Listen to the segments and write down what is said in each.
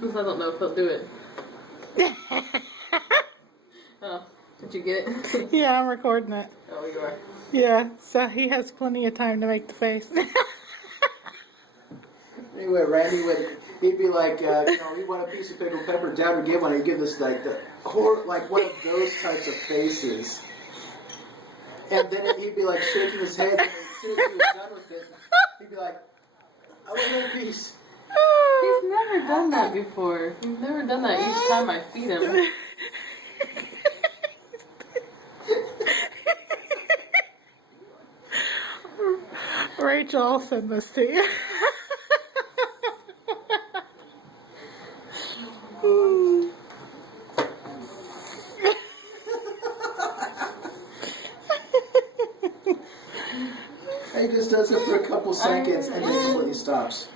Because I don't know if he'll do it. Oh, did you get it? Yeah, I'm recording it. Oh, you are. Yeah, so he has plenty of time to make the face. Anyway, Randy he'd be like, he want a piece of pickled pepper. Dad would give one. He'd give this like one of those types of faces, and then he'd be like shaking his head. And as soon as he was done with it, he'd be like, "I want another piece." He's never done that before. He's never done that each time I feed him. Rachel, I'll send this to you. He just does it for a couple seconds and then completely stops.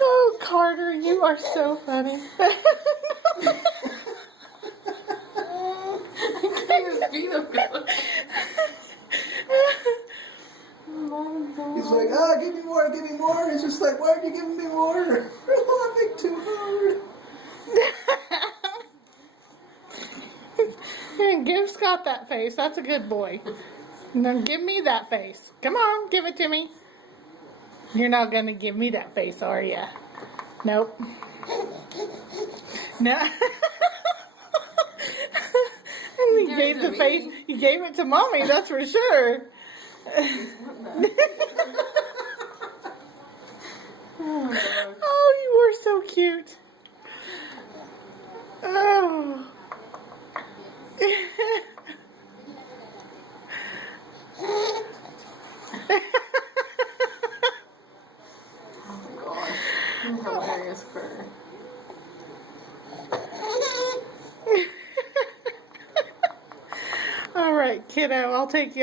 Oh, Carter, you are so funny. I can't even feed him. He's like, give me more, give me more. He's just like, why are you giving me more? You're laughing too hard. Give Scott that face. That's a good boy. Now give me that face. Come on, give it to me. You're not going to give me that face, are you? Nope. No. And he gave the face. He gave it to Mommy, that's for sure. Oh, you were so cute. Oh. Hilarious fur. All right, kiddo, I'll take you off.